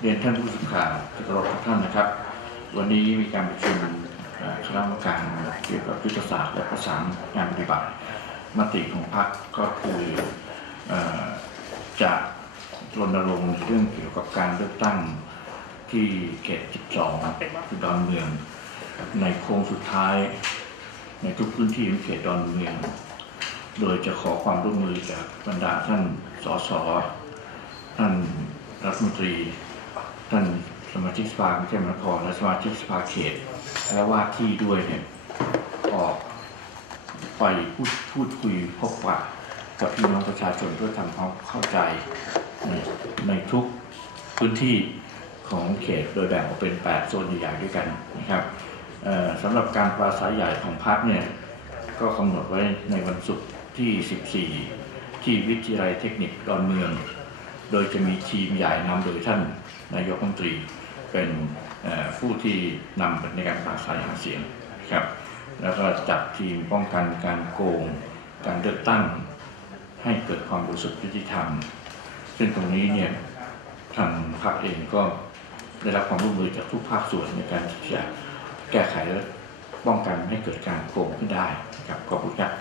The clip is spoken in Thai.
เรียนท่านผู้สื่อข่าวที่เคารพทุกท่านนะครับ วันนี้มีการประชุมคณะกรรมการเกี่ยวกับยุทธศาสตร์และประสานงานปฏิบัติมติของพรรคก็คือเอ่อจะรณรงค์เรื่องเกี่ยวกับการเลือกตั้งที่เขต 12คือดอนเมือง ในโค้งสุดท้าย ในทุกพื้นที่ของเขตดอนเมือง โดยจะขอความร่วมมือจากบรรดาท่านสสท่านรัฐมนตรี ท่านสมาชิกสภากรุงเทพมหานครและสมาชิกสภาเขต และว่าที่ด้วยเนี่ยออกไปพูดพูดคุยพบปะกับพี่น้องประชาชนเพื่อทำความเข้าใจในในทุกพื้นที่ของเขตโดยแบ่งออกเป็น 8 โซนใหญ่ๆด้วยกันนะครับสำหรับการปราศัยใหญ่ของพรรคเนี่ยก็กำหนดไว้ในวันศุกร์ที่ 14 ที่วิทยาลัยเทคนิคดอนเมือง โดยจะมีทีมใหญ่นำโดยท่านนายกรัฐมนตรีเป็นผู้ที่นำในการปราศัยหาเสียงครับ แล้วก็จัดทีมป้องกันการโกง การเลือกตั้ง ให้เกิดความบริสุทธิ์ยุติธรรม ซึ่งตรงนี้เนี่ยทางพรรคเองก็ได้รับความร่วมมือจากทุกภาคส่วนในการที่จะแก้ไขและป้องกันไม่ให้เกิดการโกงขึ้นได้ครับขอบคุณครับ